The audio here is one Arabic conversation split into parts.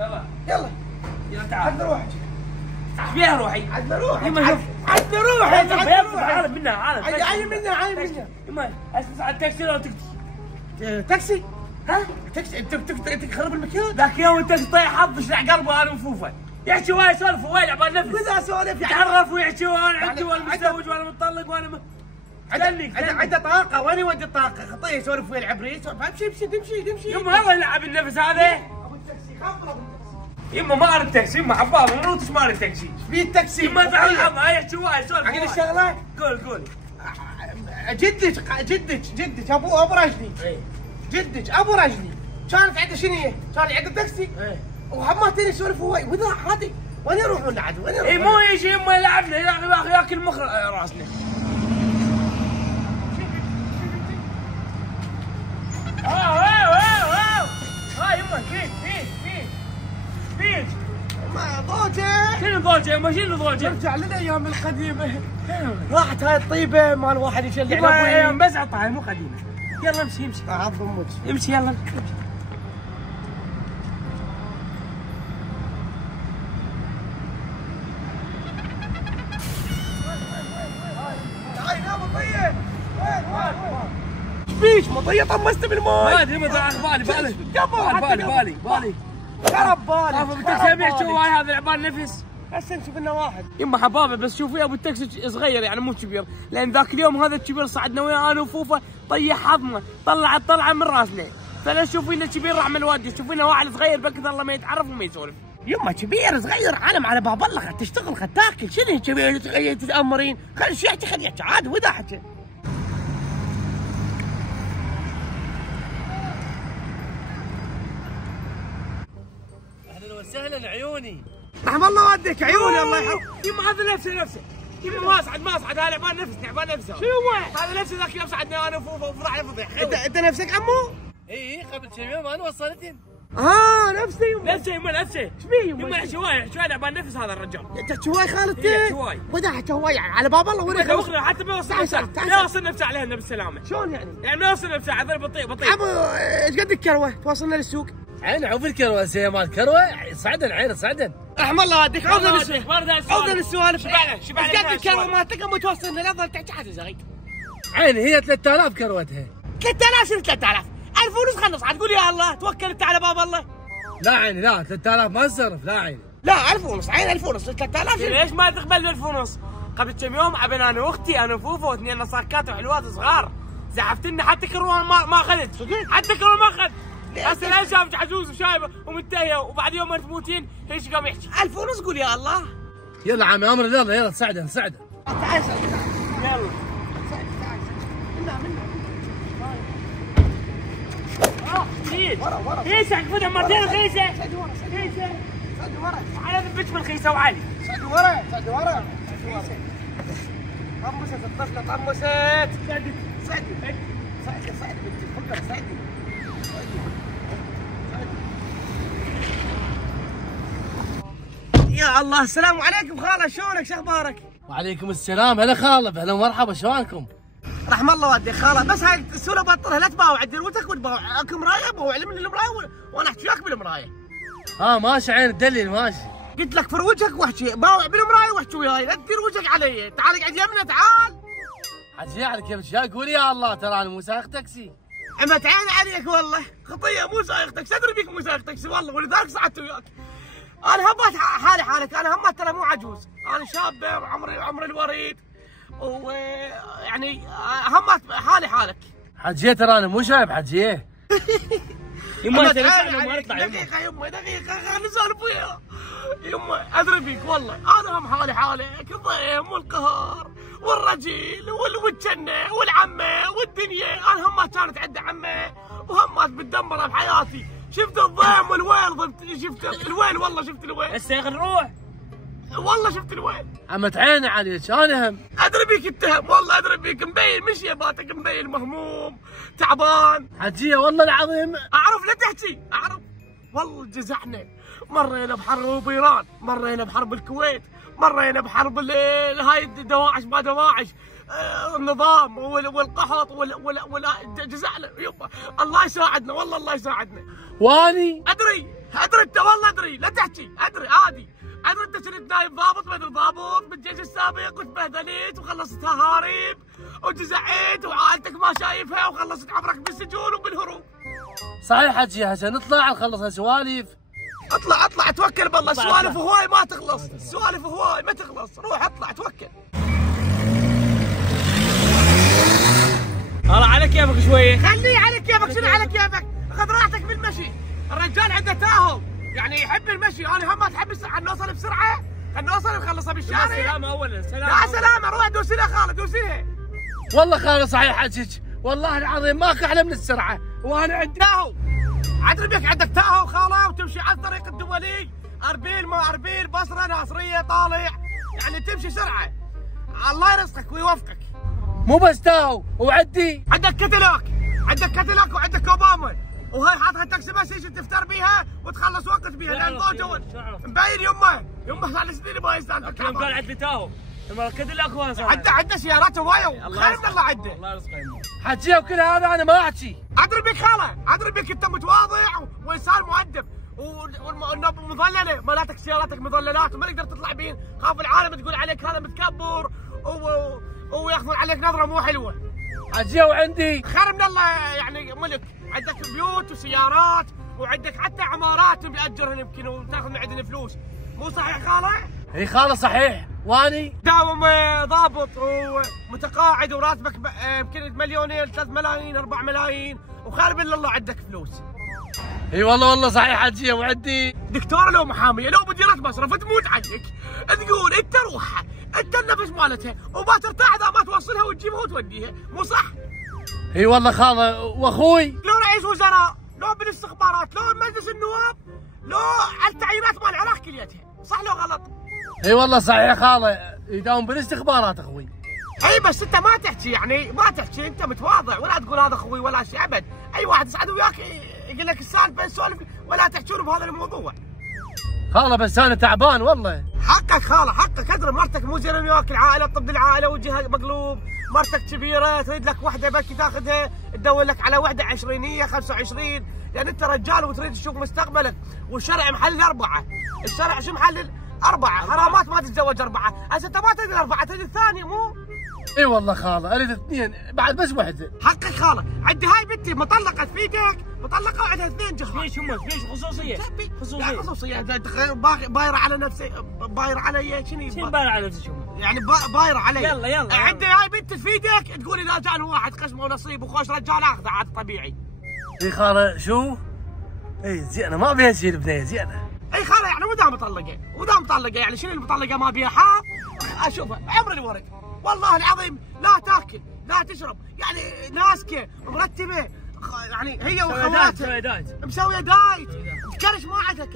يلا يلا يلا تعال. عدنا روحك. ايش فيها روحي؟ عدنا روحك. يما شوف. عدنا روحك. عالم منها عالم. عاين منها عاين منها. يما اسمع على التاكسي لو تكتي. تاكسي؟ ها؟ تاكسي انت تخرب المكياج؟ ذاك يوم التاكسي طيح حظ اشلع قلبه انا وفوفه. يحكي ويا يسولف ويا عبال نفس. وإذا سولف يتعرف ويحكي وانا عندي وانا متزوج وانا مطلق وانا عنده طاقة وين يودي الطاقة؟ خطيه يسولف ويا العبريت امشي امشي. يما الله يلعب النفس هذا. ابو التاكسي خبره ابو التاكسي. يما ما ارد تاكسي يما حباب منو تسمع التاكسي. ايش فيه التاكسي؟ يما زعل الحظ يحكي ويا يسولف. عقل الشغلة؟ قول. جدك ابو رجلي. جدك ابو رجلي كانت عنده شنو هي؟ كان عنده تاكسي. وحماتين يسولف هو وذا هذه وين يروحون عاد؟ وين يروحون؟ اي مو يجي يما يلعبنا ياكل مخ راسنا. ها يما فين ما ضوجه. شنو ضوجه يما شنو ضوجه؟ نرجع للايام القديمه. راحت هاي الطيبه مال واحد يشلع يما ايام بس عطاها مو قديمه. يلا امشي عظم وجهي. امشي يلا. تعال يا مطيه. وين؟ ايش فيك مطيه طمست بالماي؟ ما ادري ما بالي خرب بالي. ابو التاكسي يحكي وياي هذا عبال نفس. هسه نشوف لنا واحد. يما حبابه بس شوفي ابو التاكسي صغير يعني مو كبير، لان ذاك اليوم هذا الكبير صعدنا وياه انا وفوفه طيح حظمه طلع من راسنا، فلا تشوفي لنا كبير راح من الوادي، شوفي لنا واحد صغير بكثر الله ما يتعرف وما يسولف. يما كبير صغير عالم على باب الله خد تشتغل خد تاكل شنو كبير صغير تتامرين؟ خلي يحكي عادي وذا حكي. اهلا وسهلا عيوني. رحم الله والديك عيوني الله يحفظك. يما هذا نفسه يما ما صعد هذا عبال نفسه. شنو هو؟ هذا نفسه ذاك اليوم صعدنا انا وفوفه وفضحنا فضيح. انت نفسك عمو؟ اي قبل كم يوم انا وصلتني. نفسي يما. نفسه ايش فيه يما؟ يما شوي عبال نفس هذا الرجال. انت شوي خالتي؟ ايه شوي. وذا حكى هو يعني على باب الله وين حتى ما يوصل نفسه علينا بالسلامه. شلون يعني؟ يعني ما يوصل نفسه عذر بطيء. عمو ايش قد الكروه توصلنا للسوق؟ عين عوف الكروه زي مال كروه صعدن عين صعدن. رحم الله والديك عوضنا السوالف. شبعنا ايش قد الكروه ما تقم وتوصلنا لا تظل تحكي حاجه زغير. عين هي 3000 كروتها. 3000 شنو 3000؟ 1000 ونص خلنا نصعد تقول يا الله توكل انت على باب الله. لا عيني لا 3000 ما تصرف لا عيني. لا 1000 ونص عين 1000 ونص 3000 ليش ما تقبل 1000 ونص؟ قبل كم يوم عبنا انا واختي انا وفوفو واثنين نصاكات وحلوات صغار زعفت لنا حتى كروان ما اخذت. حتى كروان ما اخذت. هسه الان شافت عجوز وشايبه ومنتهيه وبعد يوم ما تموتين ايش قام يحكي؟ 1000 ونص قول يا الله. يلا عمي امر يلا صعدن. تعال يلا خيسه خذها مرتين خيسه. صعد ورا. على ذبتك بالخيسه وعلي. صعد ورا. طمست الطفله طمست. صعد بنتي فكر صعدي. يا الله السلام عليكم خاله شلونك شو اخبارك؟ وعليكم السلام هلا خالف هلا ومرحبا شلونكم؟ رحم الله والديك خاله بس هاي السوله بطلها لا تباوع دروتك وتباوع اكو مرايه باوع لي من المرايه وانا احكي وياك بالمرايه. ماشي عين الدليل ماشي. قلت لك فر وجهك واحكي باوع بالمرايه واحكي وياي لا تدير وجهك علي. تعال اقعد يمنا تعال. حجي على كيف شاي قول يا الله ترى انا مو سايق تاكسي. عمت عيني عليك والله خطيه مو سايق تاكسي ادري بيك مو سايق تاكسي والله ولذلك صعدت وياك. انا همات حالك انا همات ترى مو عجوز انا شاب عمري الوريد ويعني همات حالك. حجيه ترى انا مو شايب حجيه. يما ما نطلع دقيقة خليني اسولف وياه. يما ادري بيك والله انا هم حالك الضيم والقهر والرجيل والجنة والعمة والدنيا انا همات كانت عندي عمة وهمات متدمرة بحياتي. شفت الضيم والويل شفت الويل والله شفت الويل. هسه نروح والله شفت الويل. عمت عيني عليك انا هم. ادري بيك اتهم والله ادري بيك مبين مش يباتك مبين مهموم تعبان. حجيه والله العظيم اعرف لا تحكي اعرف والله جزعنا مرينا بحرب ايران مرينا بحرب الكويت مرينا بحرب هاي دواعش ما دواعش النظام والقحط جزعنا يبا الله يساعدنا والله الله يساعدنا. واني ادري ادري انت والله ادري، لا تحكي، ادري عادي. ادري انت كنت نايب ضابط بدل ضابط بالجيش السابق وتبهدلت وخلصتها هارب وجزعت وعائلتك ما شايفها وخلصت عمرك بالسجون وبالهروب. صحيح حجي حسن، نطلع نخلص سواليف. اطلع توكل بالله، السوالف هواي ما تخلص، السوالف هواي ما تخلص، روح اطلع توكل. الله على كيفك شويه. خليه على كيفك، شنو على كيفك؟ خذ راحتك بالمشي، الرجال عنده تاهو، يعني يحب المشي، انا هم ما تحب خلينا نوصل بسرعه، خلينا نوصل نخلصها بالشارع. سلامة اولا، لا سلامة، روح دوسيلها خالد دوسيلها. والله خالد صحيح حجيك، والله العظيم ماكو احلى من السرعه، وانا عندي تاهو. عدل بك عندك تاهو خاله وتمشي على الطريق الدولي، اربيل ما اربيل، بصره ناصريه طالع، يعني تمشي سرعه. الله يرزقك ويوفقك. مو بس تاو وعدي. عندك كتلك وعندك اوباما، وهي حاطها تاكسي مسج تفتر بيها وتخلص وقت بيها، لان ضوء مبين يمه على سنين ما يستانس. يوم قال عندي تاهو لما كدلك هو عنده سيارات هوايه خير من الله عنده. الله يرزقه. حجي وكل هذا انا ما احكي. ادري بك خاله، ادري بك انت متواضع وانسان مؤدب، ومظلله مالاتك سياراتك مظللات وما تقدر تطلع بين، خاف العالم تقول عليك هذا متكبر وياخذون عليك نظره مو حلوه. حجي وعندي خير من الله، يعني ملك، عندك بيوت وسيارات وعندك حتى عمارات مأجرهن يمكن وتاخذ من عندنا فلوس، مو صحيح خاله؟ اي خاله صحيح، واني داوم ضابط ومتقاعد وراتبك يمكن مليونين 3 ملايين 4 ملايين وخير من الله عندك فلوس. اي والله صحيح حجي وعندي. دكتوره لو محاميه لو مديره مصرف تموت عنك، تقول انت روحها، انت النفس مالتها وما ترتاح اذا ما توصلها وتجيبها وتوديها، مو صح؟ اي والله خاله، واخوي لو رئيس وزراء، لو بالاستخبارات، لو مجلس النواب، لو على التعيينات مال العراق كليتها، صح لو غلط؟ اي والله صحيح خاله، يداوم بالاستخبارات اخوي. اي بس انت ما تحكي، يعني ما تحكي، انت متواضع ولا تقول هذا اخوي ولا شيء ابد، اي واحد يسعد وياك يقول لك السالفه نسولف ولا تحكون بهذا الموضوع. خاله بس انا تعبان والله. حقك خاله، حقك، ادري مرتك مو زين وياك، العائله طب العائله وجهها مقلوب، مرتك كبيره تريد لك وحده بكي تاخذها تدور لك على وحده 20 25، لان انت رجال وتريد تشوف مستقبلك، والشرع محلل 4، الشرع شو محلل 4، حرامات ما تتزوج 4، هسه انت ما تريد ال4 تريد الثانيه مو؟ اي والله خاله اريد 2 بعد بس وحده. حقك خاله، عندي هاي بنتي مطلقه في ايدك، مطلقه وعندها 2 جهات. ليش هم ليش خصوصيه؟ خصوصيه بايره على نفسي، بايره علي شنو بايره على نفسك؟ يعني بايره علي. يلا عندي هاي بنت في ايدك تقول اذا جاني واحد قسمه ونصيب وخوش رجال اخذه عاد طبيعي. اي خاله شو؟ اي زينه ما بيها شيء البنيه زينه. اي خاله يعني وذا مطلقه يعني شنو المطلقه ما بيها حق؟ اشوفها عمر الورق، والله العظيم لا تاكل لا تشرب، يعني ناسكه مرتبه، يعني هي واخواتها مسويه دايت، كرش ما عندها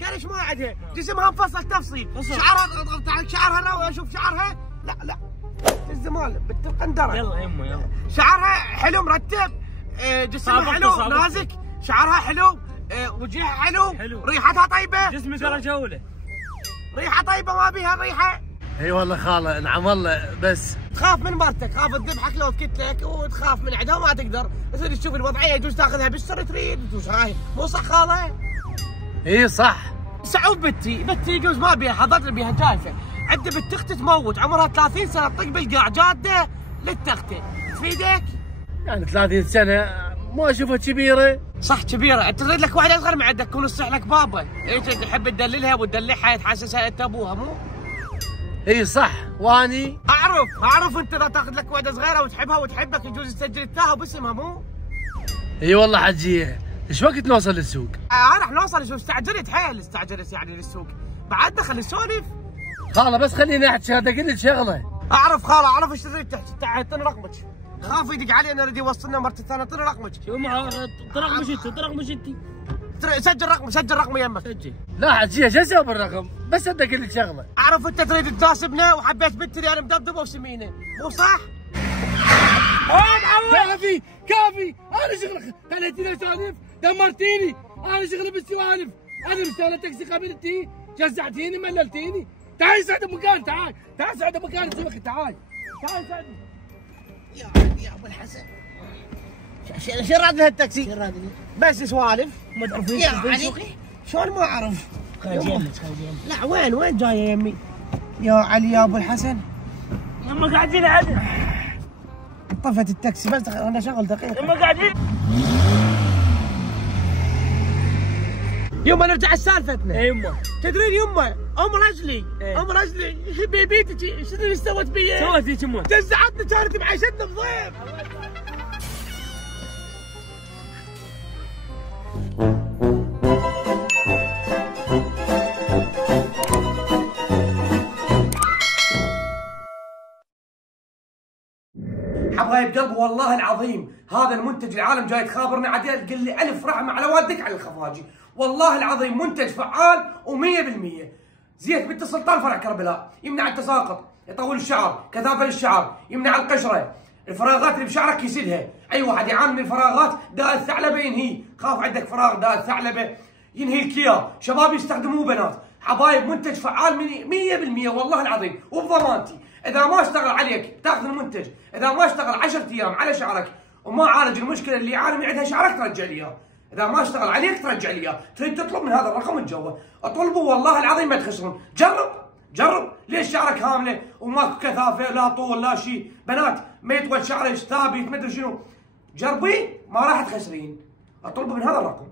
كرش ما عندها، جسمها مفصل تفصيل، شعرها اشوف شعرها لا الزمال بالقندره. يلا يلا شعرها حلو مرتب، جسمها حلو نازك، شعرها حلو، وجهها حلو، ريحتها طيبه، جسمك درجه اولى، ريحه طيبه ما بيها ريحه. اي والله خاله نعم والله، بس تخاف من مرتك، خاف تذبحك لو تكتلك وتخاف من عندها وما تقدر، تريد تشوف الوضعيه يجوز تاخذها بالسر تريد تجوز، هاي مو صح خاله؟ اي صح. سعود بنتي يجوز ما بيها حضر بيها جايفه، عندي بنت اختي تموت عمرها 30 سنه تطق بالقاع جاده للتخته، تفيدك؟ يعني 30 سنه ما اشوفها كبيره. صح كبيره، انت تريد لك واحده اصغر من عندك تكون تصيح لك بابا، انت تحب تدللها وتدلعها تحسسها انت ابوها مو؟ اي صح، واني اعرف انت اذا تاخذ لك واحده صغيره وتحبها وتحبك يجوز تسجل التاهو باسمها مو؟ اي والله حجيه، ايش وقت نوصل للسوق؟ راح نوصل، شوف استعجلت يعني للسوق، بعدنا خلي نسولف. خاله بس خليني احكي، هذا قل لي شغله. اعرف خاله، اعرف ايش تريد تحكي، اعطيني رقمك، خاف يدق علي انا اريد يوصلنا مرة الثانية، اعطيني رقمك. شو مع رقمك انت؟ سجل رقمي يمك. سجل. لا حجيه شو اسوي بالرقم؟ بس انت قل لي شغله. اعرف انت تريد تناسبنا وحبيت بنتي اللي انا مدبدبه وسمينه، مو صح؟ كافي انا شغلك خليتيني اسولف، دمرتيني، انا شغلي بالسوالف، انا مستاهل تاكسي قابلتي، جزعتيني مللتيني، تعال سعد مكان، تعال سعد مكان سيبك، تعال سعد. يا ابو الحسن شو راد لها التاكسي؟ بس سوالف ما تعرفين شلون ما اعرف؟ خليني اجيلك. لا وين جايه يمي؟ يا علي يا ابو الحسن يما قاعدين عدل. طفت التاكسي بس انا شغل دقيقه. يما قاعدين. يما نرجع لسالفتنا. يما تدرين يما ام رجلي ام رجلي بيبيتك شنو اللي سوت بي؟ سوت فيك يما؟ جزعتنا كانت معيشتنا بضيف. حبايب قلبي والله العظيم هذا المنتج العالم جاي تخابرنا عديل تقول لي الف رحمه على والدك على الخفاجي، والله العظيم منتج فعال و100%. زيت بنت السلطان فرع كربلاء يمنع التساقط، يطول الشعر، كثافه للشعر، يمنع القشره، الفراغات اللي بشعرك يسدها، اي واحد يعاني من الفراغات داء الثعلبه ينهيه، خاف عندك فراغ داء الثعلبه ينهي لك اياه، شباب يستخدموه بنات، حبايب منتج فعال 100% والله العظيم وبضمانتي. اذا ما اشتغل عليك تاخذ المنتج، اذا ما اشتغل 10 ايام على شعرك وما عالج المشكله اللي يعاني من عندها شعرك ترجع لي اياه، اذا ما اشتغل عليك ترجع لي اياه، تريد تطلب من هذا الرقم الجوه، اطلبوا والله العظيم ما تخسرون، جرب ليش شعرك هامله وماكو كثافه لا طول لا شيء، بنات ما يطول شعرك ثابت ما ادري شنو، جربي ما راح تخسرين، اطلبوا من هذا الرقم.